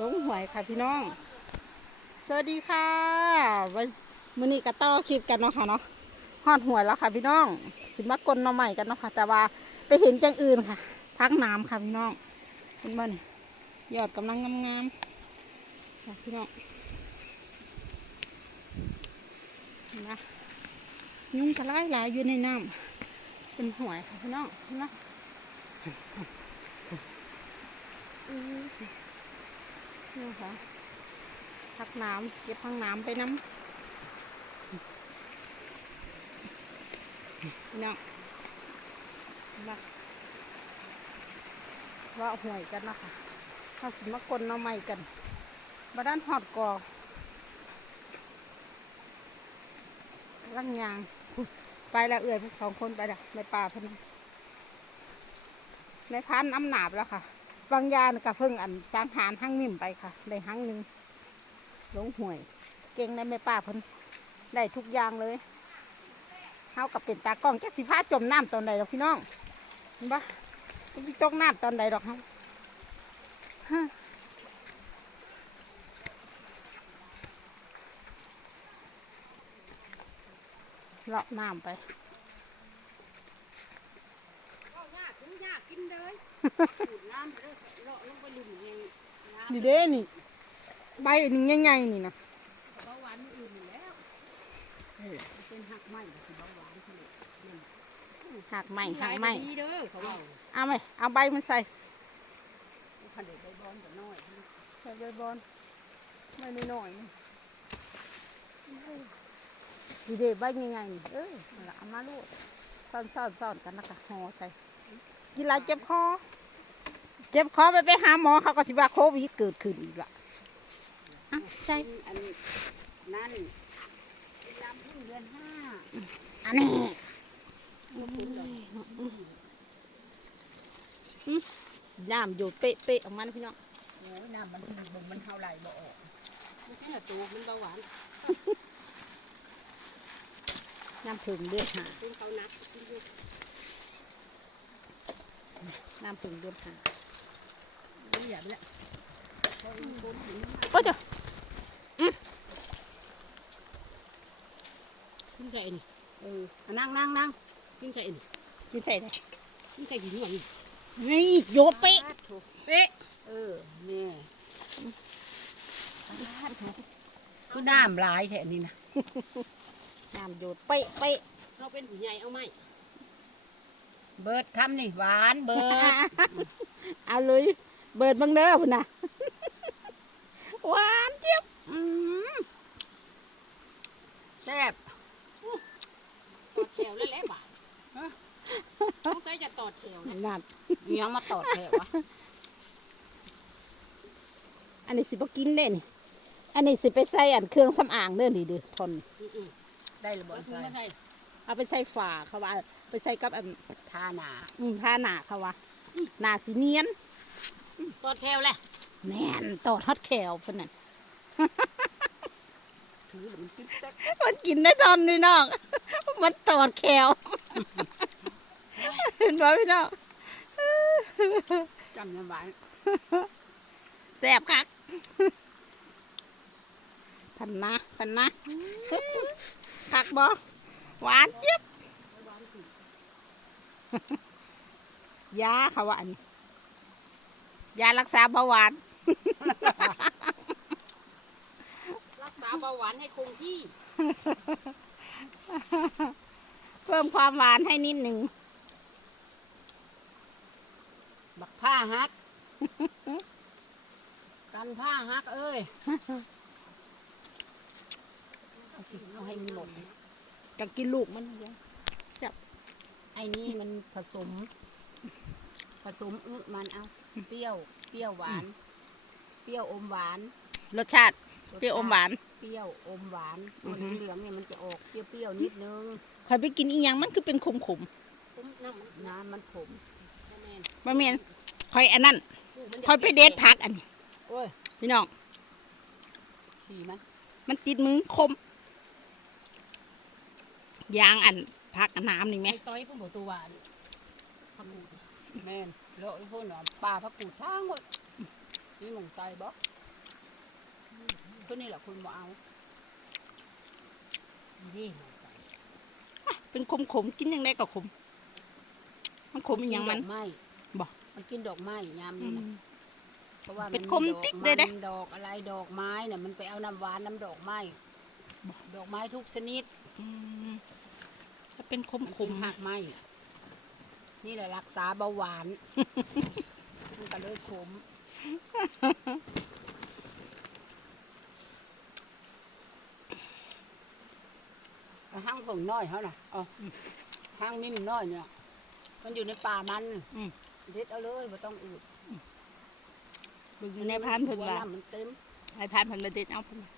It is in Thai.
ลงหวยค่ะพี่น้อง สวัสดีค่ะวันมื้อนี้ก็ต่อคลิปกันเนาะค่ะเนาะฮอดหวยแล้วค่ะพี่น้อง สิมากลหน่อใหม่กันเนาะค่ะ แต่ว่าไปเห็นจังอื่นค่ะพักน้ำค่ะพี่น้องเห็นบ่นี่ยอดกำลังงามๆค่ะพี่น้องนะยุงกระไล่หลายอยู่ในน้ำเป็นหวยค่ะพี่น้องเห็นไหมอื้อ นี่ค่ะพักน้ำเก็บพังน้ำไปน้ำพี่น้องมาว่าห่วยกันนะคะถ้าสิมากลเอาใหม่กันมาด้านหอดกอลังยาง ไปล้วเอื่อยสองคนไปละในป่าพิ่นในพันน้ำหนาบแล้วค่ะ บางยานกับเพิ่งอันสร้างหานหั่งนิ่มไปค่ะ ได้หั่งหนึ่งลงห่วย เก่งในแม่ป้าเพิ่นได้ทุกอย่างเลยเฮากับเป็นตากล้องจักสิพาจมน้ำตอนใดดอกพี่น้องเห็นปะจะตกน้ำตอนใดดอกเฮาฮะเลาะน้ำไปเอายากถึงยากกินเลย น้ำไปเลยเลาะลงไปลุ่มเองน้ำนี่เด้นี่ ใบอันนี้ใหญ่ๆนี่นะเบาหวานอื่นอยู่แล้วมันเป็นหักไหมคือเบาหวานเขาเลยหักใหม่หักใหม่ดีเด้อเขาบอกเอาไหมเอาใบมันใส่พันเด็กใบบอลกับน้อยใส่ใบบอลใบน้อยๆนี่ดีเด้ใบใหญ่ๆนี่เออนั่นล่ะเอามาลูกซ่อนซ่อนซ่อนกันนะคะห่อใส่กินอะไรเจ็บคอเจ็บคอไปไปหาหมอเขาก็สิว่าโควิดเกิดขึ้นอีกละอะใช่อันนั้นเป็นลำพึ่งเดือนห้าอันนี้ย่ามอยู่เป๊ะเป๊ะๆของมันพี่น้องโอ้ยน้ำมันบ่มันเท่าไหร่บ่ออกไม่ใช่หรอตัวมันเบาหวานน้ำผึ้งเดือดหาเป็นเขานับกินอยู่น้ำผึ้งเดือดหาไม่อยา กไปละเขาอีกคนถึงโอ้เจ้าขึ้นใส่นี่เออนั่งนั่งนั่งขึ้นใส่นี่กินใส่ได้ขึ้นใส่กี่หน่วยนี่โยเป๊ะเป๊ะเออแม่คือน้ำลายแค่นี้นะน้ำโยเป๊ะเป๊ะเราเป็นผู้ใหญ่เอาไหมเบิดคำนี่หวานเบิดเอาเลย เบิดบังเด้อพุ่นน่ะหวานเจี๊ยบอืมแซ่บตอดแถวแล้วแหละบ่าต้องใส่จะตอดแถวนะนั่นยังมาตอดแถววะอันนี้สิบกินเด้นี่อันนี้สิไปใส่อันเครื่องสำอางเด้อนี่เด้อทนอือได้หรือๆบ่บ่ใส่ใส่เอาไปใส่ฝาเขาว่า ไปใส่กับอันทาหนาอืมท่าหนาเขาว่าหนาสีเนียน ตอดแถวแหละแน่นตอดฮอดแขวเพิ่นน่ะถือหรือมันกินแต๊กมันกินได้ตอนพี่น้อง มันตอดแขวเห็นบ่พี่น้องจำยังไว้แซ่บคักพันนะพันนะคักบ่หวานเจี๊ยบยาเขาว่าอันนี้ ยารักษาเบาหวาน รักษาเบาหวานให้คงที่ เพิ่มความหวานให้นิดหนึ่ง บักผ้าฮัก กันผ้าฮักเอ้ย เอาสิเอาให้มันหมดกับกินลูกมันยังไอ้นี่มันผสม ผสมอึมันเอา เปรี้ยว เปรี้ยวหวาน เปรี้ยวอมหวาน รสชาติ เปรี้ยวอมหวาน เปรี้ยวอมหวานอืตัวอฮึเหลืองๆเนี่ยมันจะออกเปรี้ยวๆนิดนึงคอยไปกินอีหยังมันคือเป็นขมขมคุ้มน้ำมันน้ำมันขมบ่แม่นๆบะเมียนคอยอันนั้นลูกมันคอยไปเด็ดผักอันนี้โอ้ยพี่น้องขี่มันมันติดมือคมยางอันผักอันน้ำนี่ไหมไอ้ต้อยพุ่นบ่ตัวหวานผักกูด แม่นเลาะไอ้พวกน่ะปลาพักกูดทางหมดนี่หมองใจบ่อคือนี่แหละคุณบ่เอานี่มันใส่เป็นขมขมๆกินยังไงก็ขมมันขมอหย่างมันดอกไม้บ่มันกินดอกไม้ยามอืนี้นะมเพราะว่าเป็นมัคมติ๊กเลยเด้ดอกมันดอกอะไรดอกไม้เนี่ยมันไปเอาน้ำหวานน้ำดอกไม้ดอกไม้ทุกชนิดอืมถ้าเป็นขมมันขกิมนหักไม้ นี่แหละรักษาเบาหวานมันก็เลยขมเอาห้างผงน้อยเขาน่ะเอาห้างนิ่มน้อยเนี่ย มันอยู่ในป่ามันเด็ดเอาเลยไม่ต้องอืดอยู่ในพานเพิ่นว่าหัวน้ำมันเต็มในพานเพิ่นมาเด็ดเอาเพิ่นว่า